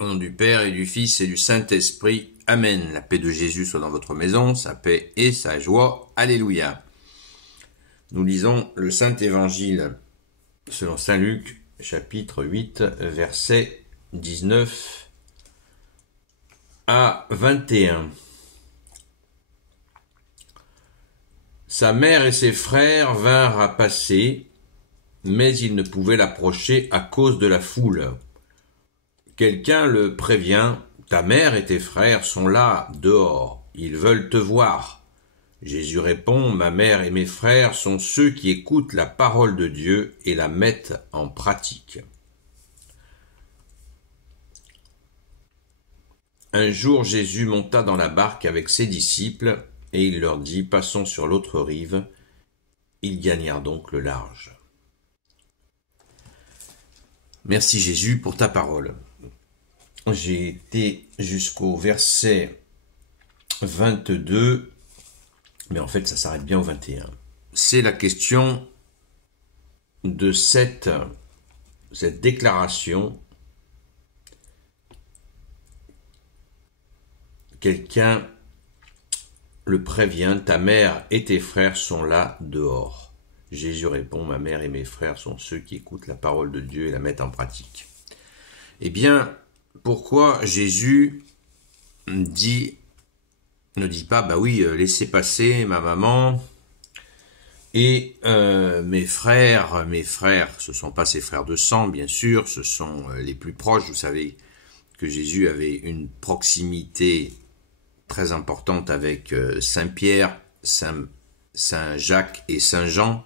Au nom du Père et du Fils et du Saint-Esprit. Amen. La paix de Jésus soit dans votre maison, sa paix et sa joie. Alléluia. Nous lisons le Saint-Évangile selon Saint Luc, chapitre 8, versets 19 à 21. Sa mère et ses frères vinrent à passer, mais ils ne pouvaient l'approcher à cause de la foule. Quelqu'un le prévient, « Ta mère et tes frères sont là, dehors, ils veulent te voir. » Jésus répond, « Ma mère et mes frères sont ceux qui écoutent la parole de Dieu et la mettent en pratique. » Un jour, Jésus monta dans la barque avec ses disciples, et il leur dit, « Passons sur l'autre rive. » Ils gagnèrent donc le large. Merci Jésus pour ta parole. J'ai été jusqu'au verset 22, mais en fait ça s'arrête bien au 21. C'est la question de cette déclaration. Quelqu'un le prévient, ta mère et tes frères sont là dehors. Jésus répond, ma mère et mes frères sont ceux qui écoutent la parole de Dieu et la mettent en pratique. Eh bien, pourquoi Jésus ne dit pas, bah oui, laissez passer ma maman et mes frères, ce ne sont pas ses frères de sang, bien sûr, ce sont les plus proches. Vous savez que Jésus avait une proximité très importante avec Saint Pierre, Saint Jacques et Saint Jean,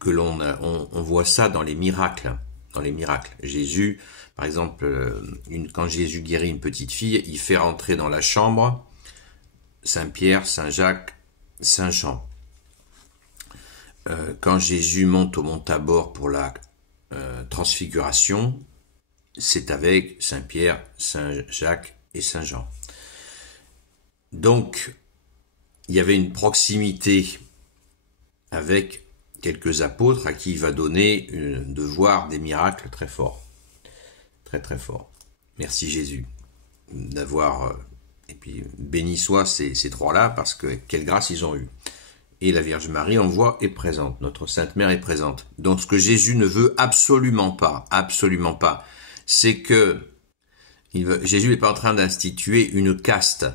que on voit ça dans les miracles. Jésus, par exemple, quand Jésus guérit une petite fille, il fait rentrer dans la chambre Saint Pierre, Saint Jacques, Saint Jean. Quand Jésus monte au mont Tabor pour la transfiguration, c'est avec Saint Pierre, Saint Jacques et Saint Jean. Donc, il y avait une proximité avec quelques apôtres à qui il va donner de voir des miracles très forts. Très très forts. Merci Jésus d'avoir... et puis béni soient ces trois-là, parce que quelle grâce ils ont eu. Et la Vierge Marie en voix est présente. Notre Sainte Mère est présente. Donc ce que Jésus ne veut absolument pas, c'est que Jésus n'est pas en train d'instituer une caste,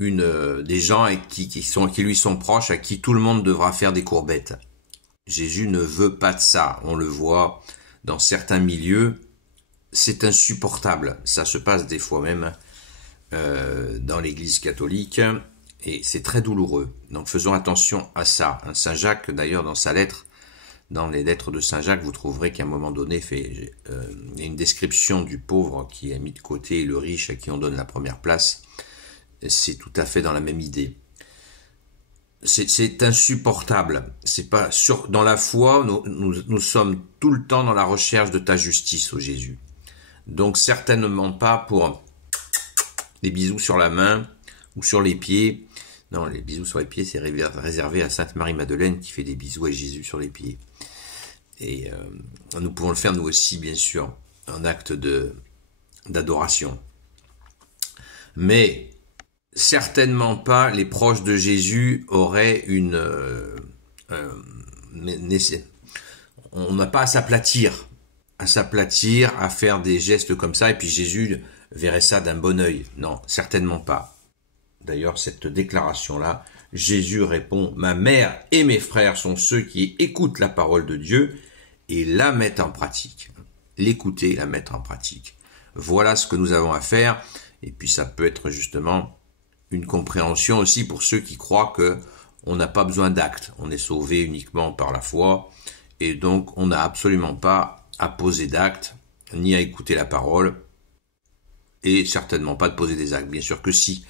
des gens qui lui sont proches, à qui tout le monde devra faire des courbettes. Jésus ne veut pas de ça. On le voit dans certains milieux. C'est insupportable. Ça se passe des fois même dans l'Église catholique et c'est très douloureux. Donc faisons attention à ça. Saint Jacques, d'ailleurs, dans sa lettre, dans les lettres de Saint Jacques, vous trouverez qu'à un moment donné, il y a une description du pauvre qui est mis de côté et le riche à qui on donne la première place. C'est tout à fait dans la même idée. C'est insupportable. C'est pas dans la foi, nous sommes tout le temps dans la recherche de ta justice, ô Jésus. Donc certainement pas pour des bisous sur la main ou sur les pieds. Non, les bisous sur les pieds, c'est réservé à Sainte Marie-Madeleine qui fait des bisous à Jésus sur les pieds. Et nous pouvons le faire nous aussi, bien sûr, en acte d'adoration. Mais certainement pas les proches de Jésus auraient on n'a pas à s'aplatir, à faire des gestes comme ça, et puis Jésus verrait ça d'un bon œil. Non, certainement pas. D'ailleurs, cette déclaration-là, Jésus répond, « Ma mère et mes frères sont ceux qui écoutent la parole de Dieu et la mettent en pratique. » L'écouter et la mettre en pratique. Voilà ce que nous avons à faire, et puis ça peut être justement une compréhension aussi pour ceux qui croient que on n'a pas besoin d'actes. On est sauvé uniquement par la foi, et donc on n'a absolument pas à poser d'actes, ni à écouter la parole, et certainement pas de poser des actes. Bien sûr que si,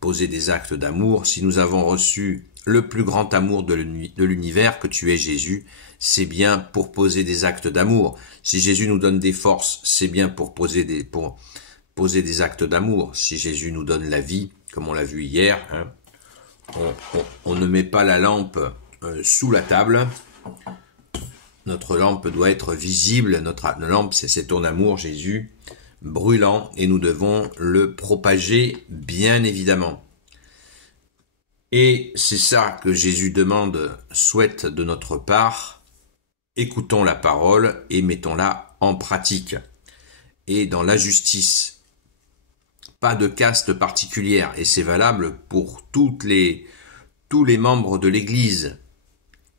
poser des actes d'amour, si nous avons reçu le plus grand amour de l'univers, que tu es Jésus, c'est bien pour poser des actes d'amour. Si Jésus nous donne des forces, c'est bien pour poser des actes d'amour. Si Jésus nous donne la vie, comme on l'a vu hier, on ne met pas la lampe sous la table. Notre lampe doit être visible. Notre lampe, c'est ton amour, Jésus, brûlant, et nous devons le propager, bien évidemment. Et c'est ça que Jésus souhaite de notre part. Écoutons la parole et mettons-la en pratique. Et dans la justice, pas de caste particulière, et c'est valable pour tous les membres de l'Église.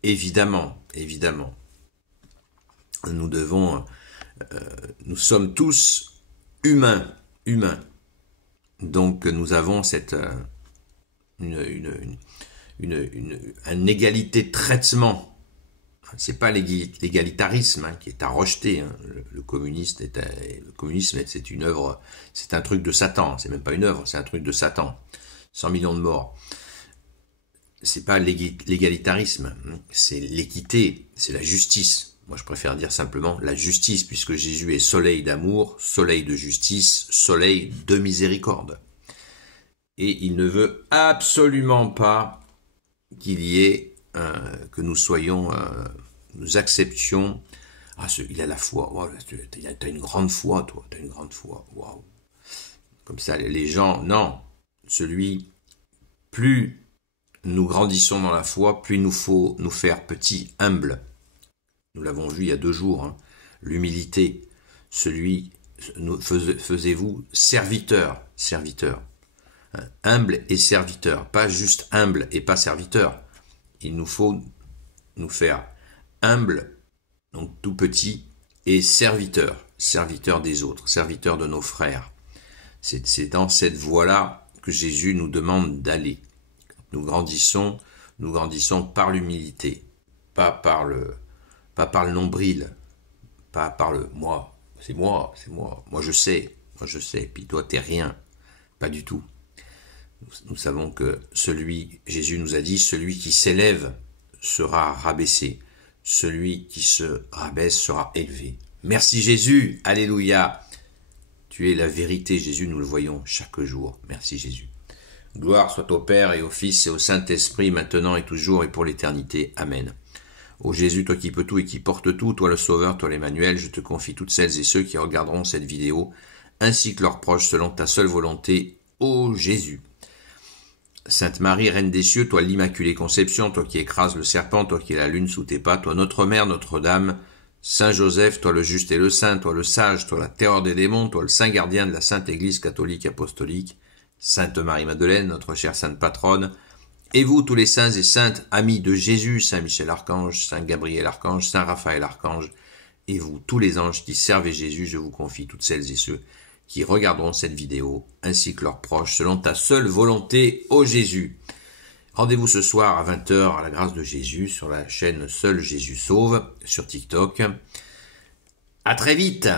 Évidemment. Nous sommes tous humains. Donc nous avons une égalité de traitement. C'est pas l'égalitarisme qui est à rejeter. Le communisme, c'est une œuvre, c'est un truc de Satan. C'est même pas une œuvre, c'est un truc de Satan. 100 millions de morts. C'est pas l'égalitarisme, c'est l'équité, c'est la justice. Moi, je préfère dire simplement la justice, puisque Jésus est soleil d'amour, soleil de justice, soleil de miséricorde. Et il ne veut absolument pas qu'il y ait que nous acceptions. Ah, il a la foi. Oh, t'as une grande foi, toi. T'as une grande foi. Waouh. Comme ça, les gens. Non. Plus nous grandissons dans la foi, plus il nous faut nous faire petits, humbles. Nous l'avons vu il y a 2 jours. L'humilité. Faisez-vous serviteur. Humble et serviteur. Pas juste humble et pas serviteur. Il nous faut nous faire humble, donc tout petit, et serviteur des autres, serviteur de nos frères. C'est dans cette voie-là que Jésus nous demande d'aller. Nous grandissons par l'humilité, pas par le nombril, pas par le moi, moi je sais, puis toi t'es rien, pas du tout. Nous savons que Jésus nous a dit, celui qui s'élève sera rabaissé, celui qui se rabaisse sera élevé. Merci Jésus, alléluia. Tu es la vérité, Jésus, nous le voyons chaque jour. Merci Jésus. Gloire soit au Père et au Fils et au Saint-Esprit, maintenant et toujours et pour l'éternité. Amen. Ô Jésus, toi qui peux tout et qui portes tout, toi le Sauveur, toi l'Emmanuel, je te confie toutes celles et ceux qui regarderont cette vidéo, ainsi que leurs proches, selon ta seule volonté, ô Jésus. Sainte Marie, Reine des cieux, toi l'Immaculée Conception, toi qui écrases le serpent, toi qui es la lune sous tes pas, toi notre Mère, Notre-Dame, Saint Joseph, toi le juste et le saint, toi le sage, toi la terreur des démons, toi le saint gardien de la Sainte Église catholique apostolique, Sainte Marie-Madeleine, notre chère Sainte Patronne, et vous tous les saints et saintes, amis de Jésus, Saint Michel Archange, Saint Gabriel Archange, Saint Raphaël Archange, et vous tous les anges qui servez Jésus, je vous confie toutes celles et ceux qui regarderont cette vidéo, ainsi que leurs proches, selon ta seule volonté, ô Jésus. Rendez-vous ce soir à 20h à la grâce de Jésus sur la chaîne Seul Jésus Sauve sur TikTok. À très vite!